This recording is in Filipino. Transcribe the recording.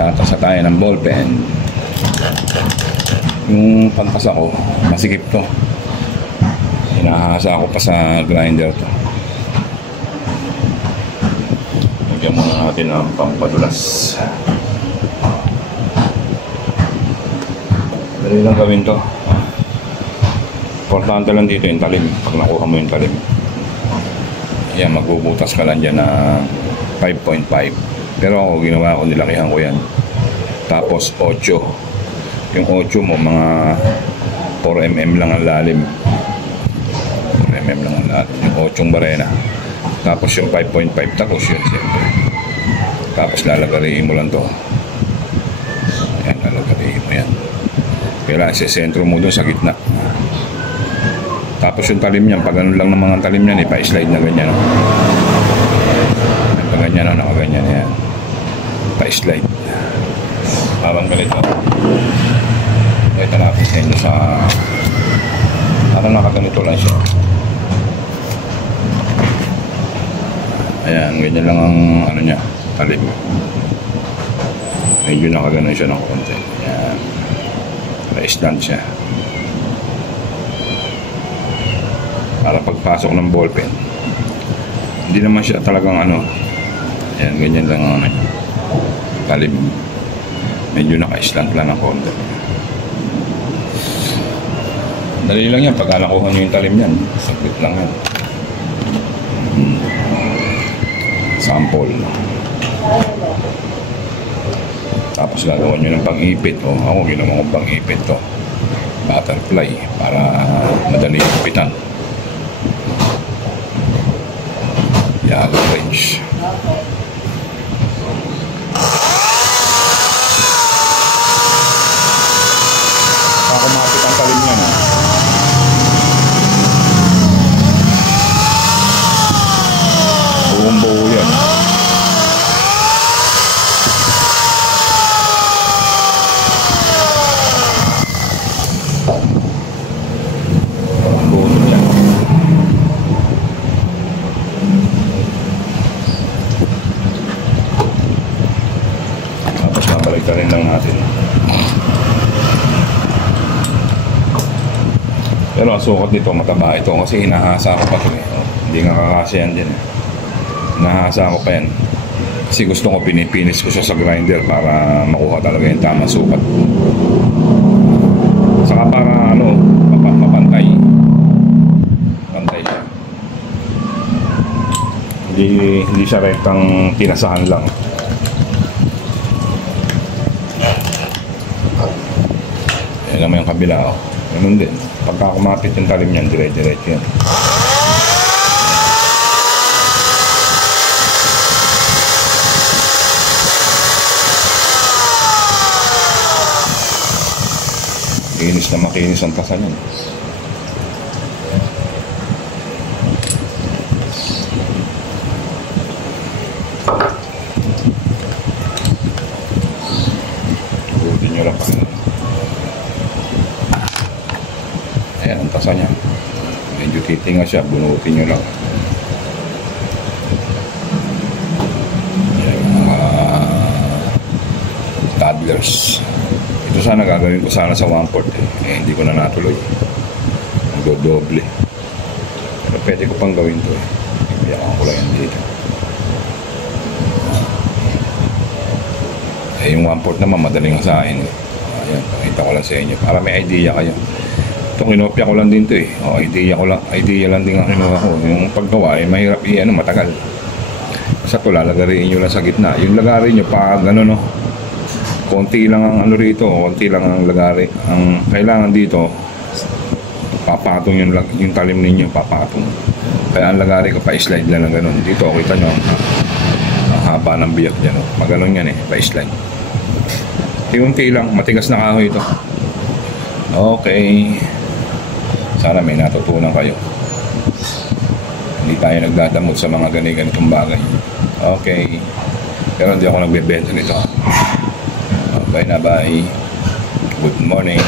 Tatasa tayo ng ballpen. Yung pangkasa ko, masikip to. Hinahasa ko pa sa grinder to. Lagyan muna natin ang pampadulas. Dali lang gawin to. Importante lang dito yung talim. Pag nakuha mo yung talim, yan, magbubutas ka lang dyan na 5.5. Pero ako, ginawa ko, nilakihan ko yan. Tapos 8. Yung 8 mo, mga 4mm lang ang lalim. 4mm lang ang lalim. Yung 8 barena. Tapos yung 5.5, tapos yun siyempre. Tapos lalagariin mo lang to. Ayan, lalagariin mo yan. Kailangan sentro mo doon sa gitna. Tapos yung talim niyan, pag ganun lang ng mga talim niyan, pa-slide na ganyan. Pag ganyan, nakaganyan yan. Pa-slide. Habang ganito. Ito natin sa inyo sa... Parang nakaganito lang siya. Ayan, ganyan lang ang ano niya, talim. Medyo nakaganon siya ng konti. Ayan. Pa-slant siya. Para pagpasok ng ballpen, hindi naman siya talagang ano. Ayan, ganyan lang ang ano, talim. Medyo naka-slant lang ng konti. Dali lang yan, pag nakuha nyo yung talim yan, saglit lang yan. Sample. Tapos gagawa nyo ng pang-ipit. O ako, ginawa ko pang-ipit to, butterfly, para madali ipitan. Yellow range. Baka kumapit ang talim niya, no? Buong-buo yan. Rin lang natin. Pero ang sukat nito mataba ito kasi hinahasa ko pa ito eh. Hindi nga kakasya yan din eh. Hinahasa ko pa yan kasi gusto ko, pinipinis ko siya sa grinder para makuha talaga yung tamang sukat. Saka para ano, mapantay. Pantay siya. Hindi siya rektang tinasahan lang. Ayan naman yung kabila, oh. Ganun din. Pagka kumapit yung talim niyan, dire-diretso yan. Makinis na makinis ang tasa niyan. Butin nyo lang pa. Ayan ang tasa niya. Medyo titinga siya, bunutin nyo lang. Ayan, mga toddlers. Ito sana gagawin ko sana sa 1/4 eh, hindi ko na natuloy. Nagdodoble. Pero pwede ko pang gawin to eh. Ibiyakan ko lang yan dito. Eh yung 1/4 naman madaling asahin eh. Ayan, pakita ko lang sa inyo para may idea kayo. Itong kinopya ko lang din to eh. O, idea lang din ang kinuha ko. Yung paggawa eh mahirap ano, matagal. Sa to lalagarin nyo lang sa gitna. Yung lagarin nyo pag ano no, konti lang ang ano rito, konti lang ang lagari. Ang kailangan dito, papatong yung talim ninyo, papatong. Kaya ang lagari ko, pa-slide lang ng ganun. Dito, kita nyo, ang haba ng biyak dyan. Maganon yan eh, pa-slide. Unti lang, matigas na kahoy ito. Okay. Sana may natutunan kayo. Hindi tayo nagdadamot sa mga ganitong bagay. Okay. Pero hindi ako nagbebenta nito. Bye na bye. Good morning.